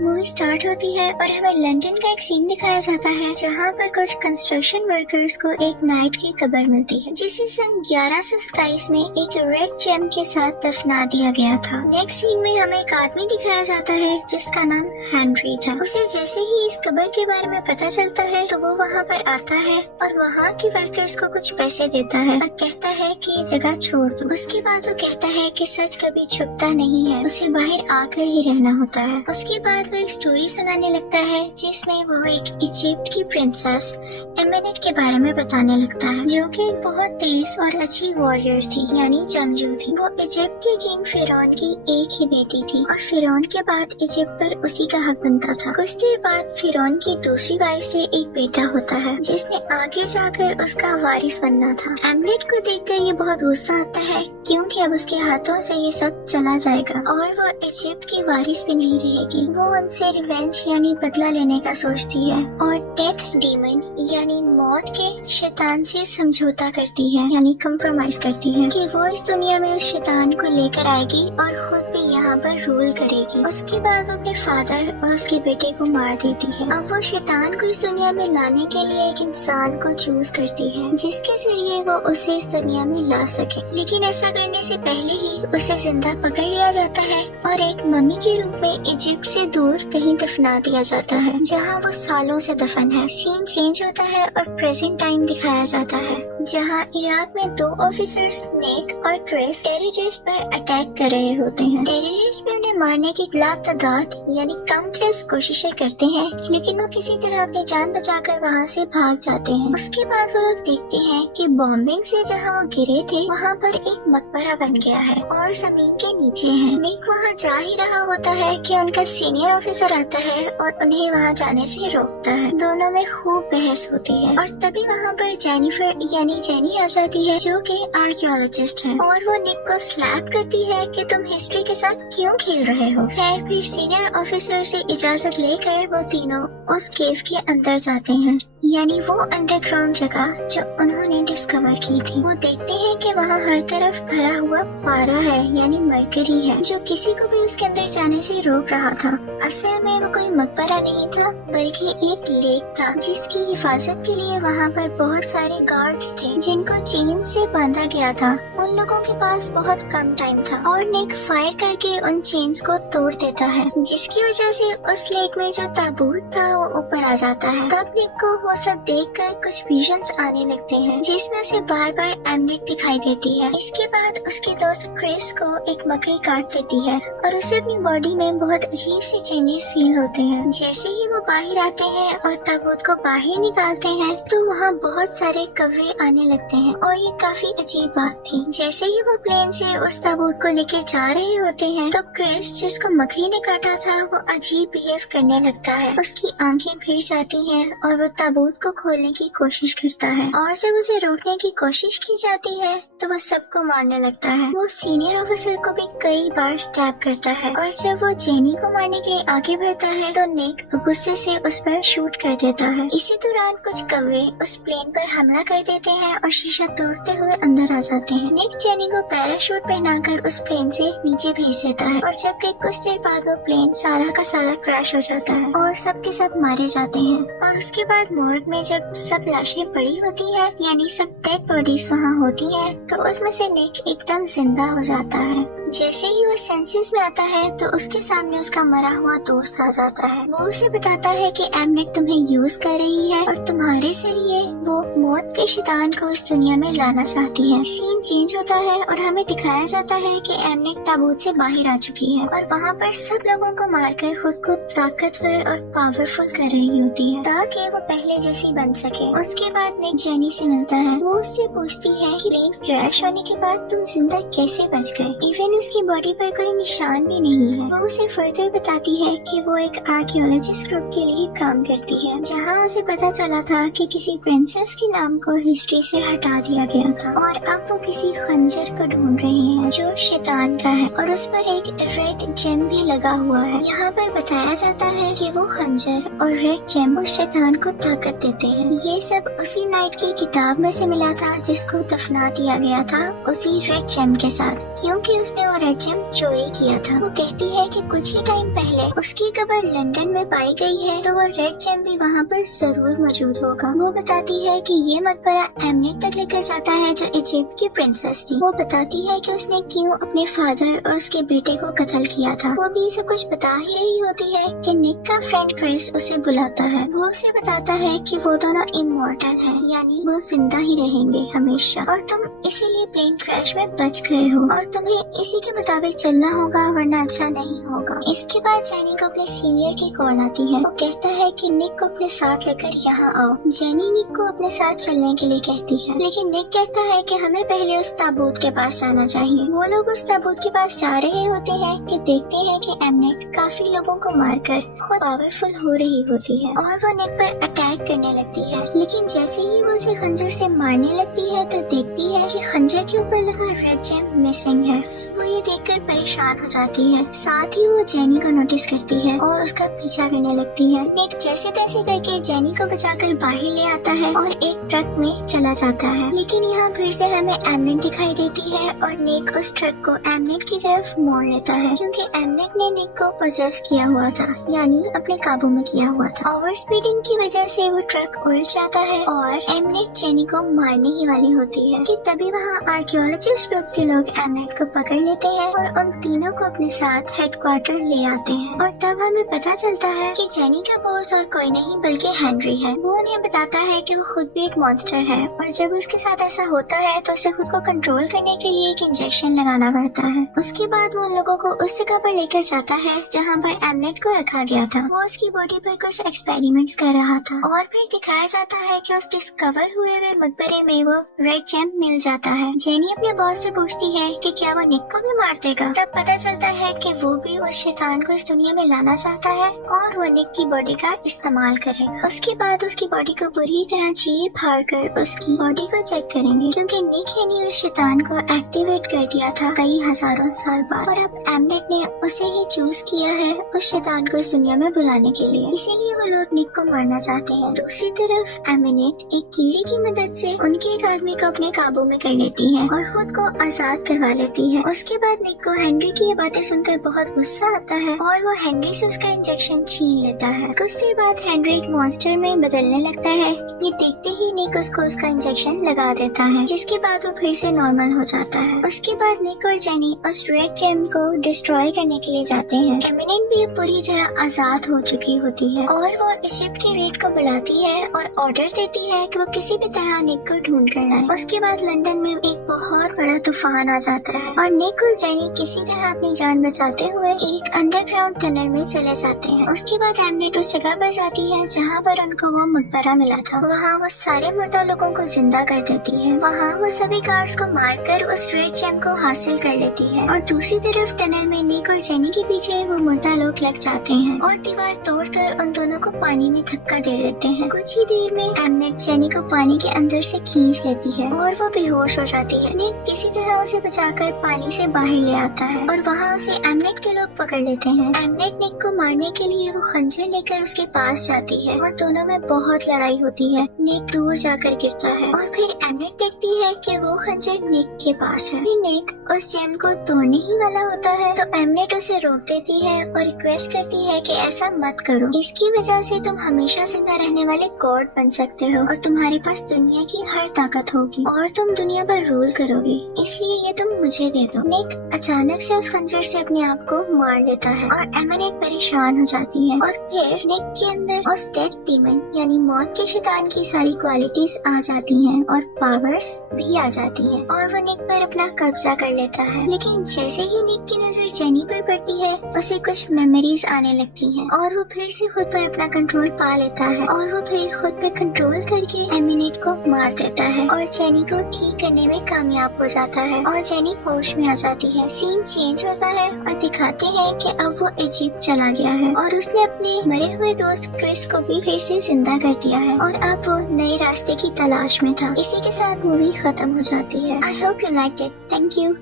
Movie start होती है और हमें लंदन का एक सीन दिखाया जाता है जहाँ पर कुछ कंस्ट्रक्शन वर्कर्स को एक नाइट की कब्र मिलती है जिसे सन 1127 में एक रेड जेम के साथ दफना दिया गया था। नेक्स्ट सीन में हमें एक आदमी दिखाया जाता है जिसका नाम हेनरी था। उसे जैसे ही इस कब्र के बारे में पता चलता है तो वो वहाँ पर आता है और वहाँ के वर्कर्स को कुछ पैसे देता है और कहता है कि ये जगह छोड़ दो। उसके बाद वो कहता है कि सच कभी छुपता नहीं है, उसे बाहर आकर ही रहना होता है। उसके बाद वो एक स्टोरी सुनाने लगता है जिसमें वो एक इजिप्ट की प्रिंसेस एमेनेट के बारे में बताने लगता है जो कि बहुत तेज और अच्छी वॉरियर थी, यानी जंगजू थी। वो इजिप्ट के किंग फिरौन की एक ही बेटी थी और फिरौन के बाद इजिप्ट पर उसी का हक बनता था। कुछ देर बाद फिरौन की दूसरी वाइफ से एक बेटा होता है जिसने आगे जाकर उसका वारिस बनना था। एमलेट को देखकर ये बहुत गुस्सा आता है क्योंकि अब उसके हाथों से ये सब चला जाएगा और वो इजिप्ट की वारिस भी नहीं रहेगी। वो उनसे रिवेंज यानी बदला लेने का सोचती है और डेथ डीमन यानी मौत के शैतान से समझौता करती है यानी कंप्रोमाइज करती है कि वो इस दुनिया में उस शैतान को लेकर आएगी और खुद भी यहाँ पर रूल करेगी। उसके बाद वो अपने फादर और उसके बेटे को मार देती है। अब वो शैतान को इस दुनिया में लाने के लिए एक इंसान को चूज करती है जिसके जरिए वो उसे इस दुनिया में ला सके, लेकिन ऐसा करने से पहले ही उसे जिंदा पकड़ लिया जाता है और एक मम्मी के रूप में इजिप्ट से दूर कहीं दफना दिया जाता है जहाँ वो सालों से दफन है। सीन चेंज होता है और प्रेजेंट टाइम दिखाया जाता है जहाँ इराक में दो ऑफिसर्स नेक और क्रिस टेररिस्ट पर अटैक कर रहे होते हैं। टेररिस्ट भी उन्हें मारने की लातादाद यानी काउंटलेस कोशिशें करते हैं लेकिन वो किसी तरह अपनी जान बचाकर वहाँ से भाग जाते हैं। उसके बाद वो लोग देखते हैं कि बॉम्बिंग से जहाँ वो गिरे थे वहाँ पर एक मकबरा बन गया है और जमीन के नीचे है। निक वहाँ जा ही रहा होता है कि उनका सीनियर ऑफिसर आता है और उन्हें वहाँ जाने से रोकता है। दोनों में खूब बहस होती है और तभी वहाँ पर जेनिफर यानी जेनी आ जाती है जो कि आर्कियोलॉजिस्ट है और वो निक को स्लैप करती है कि तुम हिस्ट्री के साथ क्यों खेल रहे हो। खैर फिर सीनियर ऑफिसर से इजाजत लेकर वो तीनों उस केव के अंदर जाते हैं यानी वो अंडरग्राउंड जगह जो उन्होंने डिस्कवर की थी। वो देखते हैं कि वहाँ हर तरफ भरा हुआ पारा है यानी मरकरी है जो किसी को भी उसके अंदर जाने से रोक रहा था। असल में वो कोई मकबरा नहीं था बल्कि एक लेक था जिसकी हिफाजत के लिए वहाँ पर बहुत सारे गार्ड्स थे जिनको चेन से बांधा गया था। उन लोगों के पास बहुत कम टाइम था और निक फायर करके उन चेन्स को तोड़ देता है जिसकी वजह से उस लेक में जो ताबूत था वो ऊपर आ जाता है। तब निक को वो सब देखकर कुछ विजन्स आने लगते हैं जिसमें उसे बार बार एमलेट दिखाई देती है। इसके बाद उसके दोस्त क्रिस को एक मकड़ी काट लेती है और उसे अपनी बॉडी में बहुत अजीब से चेंजेस फील होते हैं। जैसे ही वो बाहर आते हैं और ताबूत को बाहर निकालते हैं तो वहाँ बहुत सारे कौवे आने लगते हैं और ये काफी अजीब बात थी। जैसे ही वो प्लेन से उस ताबूत को लेकर जा रहे होते हैं तो क्रिस जिसको मकड़ी ने काटा था वो अजीब बिहेव करने लगता है। उसकी आंखें फिर जाती हैं और वो ताबूत को खोलने की कोशिश करता है और जब उसे रोकने की कोशिश की जाती है तो वो सबको मारने लगता है। वो सीनियर ऑफिसर को भी कई बार स्टैब करता है और जब वो जेनी को मारने के लिए आगे बढ़ता है तो निक गुस्से से उस पर शूट कर देता है। इसी दौरान कुछ कौवे उस प्लेन पर हमला कर देते हैं और शीशा तोड़ते हुए अंदर आ जाते हैं। निक जेनी को पैराशूट पहनाकर उस प्लेन से नीचे भेज देता है और जबकि कुछ देर बाद वो प्लेन सारा का सारा क्रैश हो जाता है और सब के सब मारे जाते हैं। और उसके बाद मोर्ग में जब सब लाशें पड़ी होती है यानी सब डेड बॉडीज वहाँ होती है तो उसमें से निक एकदम जिंदा हो जाता है। जैसे ही वो सेंसेस में आता है तो उसके सामने उसका मरा हुआ दोस्त आ जाता है। वो उसे बताता है कि एमनेट तुम्हें यूज कर रही है और तुम्हारे जरिए वो मौत के शैतान को इस दुनिया में लाना चाहती है। सीन चेंज होता है और हमें दिखाया जाता है कि एमनेट ताबूत से बाहर आ चुकी है और वहाँ पर सब लोगों को मारकर खुद को ताकतवर और पावरफुल कर रही होती है ताकि वो पहले जैसी बन सके। उसके बाद निक जेनी से मिलता है। वो उससे पूछती है कि प्लेन क्रैश होने के बाद तुम जिंदा कैसे बच गए। इवन उसकी बॉडी पर कोई निशान भी नहीं है। वो उसे फर्दर बताती है कि वो एक आर्कियोलॉजिस्ट ग्रुप के लिए काम करती है जहाँ उसे पता चला था कि किसी प्रिंसेस के नाम को हिस्ट्री से हटा दिया गया था और अब वो किसी खंजर को ढूंढ रहे हैं जो शैतान का है और उस पर एक रेड जेम भी लगा हुआ है। यहाँ पर बताया जाता है कि वो खंजर और रेड जेम उस शैतान को ताकत देते हैं। ये सब उसी नाइट की किताब में से मिला था जिसको दफना दिया गया था उसी रेड जेम के साथ क्योंकि उसने वो रेड जेम चोरी किया था। वो कहती है कि कुछ ही टाइम पहले उसकी कब्र लंदन में पाई गई है, तो वो रेड जेम भी वहाँ पर जरूर मौजूद होगा। वो बताती है कि ये मकबरा एमनेट तक लेकर जाता है जो इजिप्ट की प्रिंसेस थी। वो बताती है कि उसने क्यों अपने फादर और उसके बेटे को कत्ल किया था। वो भी सब कुछ बता ही रही होती है कि निक का फ्रेंड क्रिस उसे बुलाता है। वो उसे बताता है कि वो दोनों इमॉर्टल हैं, यानी वो जिंदा ही रहेंगे हमेशा, और तुम इसीलिए प्लेन क्रैश में बच गए हो और तुम्हें इसी के मुताबिक चलना होगा वरना अच्छा नहीं होगा। इसके बाद जेनी को अपने सीनियर की कॉल आती है। वो कहता है कि निक को अपने साथ लेकर यहाँ आओ। जेनी निक को अपने साथ चलने के लिए कहती है, लेकिन निक कहता है कि हमें पहले उस ताबूत के पास जाना चाहिए। वो लोग उस ताबूत के पास जा रहे होते हैं कि देखते हैं कि एमनेट काफी लोगों को मारकर खुद पावरफुल हो रही होती है और वो निक पर अटैक करने लगती है। लेकिन जैसे ही वो उसे खंजर से मारने लगती है तो देखती है कि खंजर के ऊपर लगा रेड जेम मिसिंग है। वो ये देखकर परेशान हो जाती है। साथ ही वो जेनी को नोटिस करती है और उसका पीछा करने लगती है। निक जैसे तैसे करके जेनी को बचाकर बाहर ले आता है और एक ट्रक में चला जाता है। लेकिन यहाँ फिर से हमें एमनेट दिखाई देती है और निक उस ट्रक को एमनेट की तरफ मोड़ लेता है, क्योंकि एमनेट ने निक को पोजेस किया हुआ था, यानी अपने काबू में किया हुआ था। ओवर स्पीडिंग की वजह से वो ट्रक उल्ट जाता है और एमनेट जेनी को मारने ही वाली होती है कि तभी वहाँ आर्कियोलॉजिस्ट ग्रुप के लोग एमनेट को पकड़ लेते हैं और उन तीनों को अपने साथ हेडक्वार्टर ले आते हैं। और तब हमें पता चलता है कि जेनी का बॉस और कोई नहीं बल्कि हेनरी है। वो उन्हें बताता है कि वो खुद भी एक मॉन्स्टर है और जब उसके साथ ऐसा होता है तो उसे खुद को कंट्रोल करने के लिए एक इंजेक्शन लगाना पड़ता है। उसके बाद वो उन लोगों को उस जगह पर लेकर जाता है जहाँ पर एमनेट को रखा गया था। वो उसकी बॉडी पर कुछ एक्सपेरिमेंट्स कर रहा था और फिर दिखाया जाता है कि उस डिस्कवर हुए हुए मकबरे में वो रेड जेम मिल जाता है। जेनी अपने बॉस से पूछती है कि क्या वो निक को भी मार देगा। तब पता चलता है कि वो भी उस शैतान को इस दुनिया में लाना चाहता है और वो निक की बॉडी का इस्तेमाल करेगा। उसके बाद उसकी बॉडी को बुरी तरह चीर फाड़ कर उसकी बॉडी को चेक करेंगे, क्योंकि निक ने उस शैतान को एक्टिवेट कर दिया था कई हजारों साल बाद और अब एमनेट ने उसे ही चूज किया है उस शैतान को इस दुनिया में बुलाने के लिए। इसीलिए वो लोग निक को मारना चाहते हैं। दूसरी तरफ एमिनेट एक कीड़े की मदद से उनके एक आदमी को अपने काबू में कर लेती है और खुद को आजाद करवा लेती है। उसके बाद निक को हेनरी की ये बातें सुनकर बहुत गुस्सा आता है और वो हेनरी से उसका इंजेक्शन छीन लेता है। कुछ देर बाद हेनरी एक मॉन्स्टर में बदलने लगता है। ये देखते ही निक उसको उसका इंजेक्शन लगा देता है, जिसके बाद वो फिर से नॉर्मल हो जाता है। उसके बाद निक और जेनी उस रेड जेम को डिस्ट्रॉय करने के लिए जाते हैं। एमिनेट भी पूरी तरह आजाद हो चुकी होती है और वो इजिप्ट के रेड को बुलाती है और ऑर्डर देती है कि वो किसी भी तरह निक को ढूंढ कर लाए। उसके बाद लंदन में एक बहुत बड़ा तूफान आ जाता है और निक और जेनी किसी तरह अपनी जान बचाते हुए एक अंडरग्राउंड टनल में चले जाते हैं। उसके बाद एमिनेट उस जगह पर जाती है जहाँ पर उनको वो मकबरा मिला था। वहाँ वो सारे मुर्दा लोगों को जिंदा कर देती है। वहाँ वो सभी गार्ड्स को मारकर उस रेड जेम को हासिल कर लेती है और दूसरी तरफ टनल में निक और जेनी के पीछे वो मुर्दा लोग लग जाते हैं और दीवार तोड़कर उन दोनों को पानी में धक्का दे देते हैं। कुछ ही देर में एमनेट जेनी को पानी के अंदर से खींच लेती है और वो बेहोश हो जाती है। निक किसी तरह उसे बचाकर पानी से बाहर ले आता है और वहाँ उसे एमनेट के लोग पकड़ लेते हैं। एमनेट निक को मारने के लिए वो खंजर लेकर उसके पास जाती है और दोनों में बहुत लड़ाई होती है। निक दूर जाकर गिरता है और फिर एमनेट देखती है कि वो खंजर निक के पास है। फिर निक उस जेम को तोड़ने ही वाला होता है तो एमनेट उसे रोक देती है और रिक्वेस्ट करती है कि ऐसा मत करो, इसकी वजह से तुम हमेशा जिंदा रहने वाले गॉड बन सकते हो और तुम्हारे पास दुनिया की हर ताकत होगी और तुम दुनिया पर रूल करोगे, इसलिए ये तुम मुझे दे दो। निक अचानक से उस खंजर से अपने आप को मार लेता है और एमनेट परेशान हो जाती है और फिर निक के अंदर उस डेथ डीमन यानी मौत के शैतान की सारी क्वालिटीज आ जाती हैं और पावर्स भी आ जाती हैं और वो निक पर अपना कब्जा कर लेता है। लेकिन जैसे ही निक की नजर जेनी पर पड़ती है उसे कुछ मेमोरीज आने लगती हैं और वो फिर से खुद पर अपना कंट्रोल पा लेता है और वो फिर खुद पे कंट्रोल करके एमिनेट को मार देता है और जेनी को ठीक करने में कामयाब हो जाता है और जेनी होश में आ जाती है। सीन चेंज होता है और दिखाते हैं कि अब वो इजिप्ट चला गया है और उसने अपने मरे हुए दोस्त क्रिस को भी फिर से जिंदा कर दिया है और अब वो नए रास्ते की तलाश में था। इसी के साथ मूवी खत्म हो जाती है। I hope you like it. Thank you.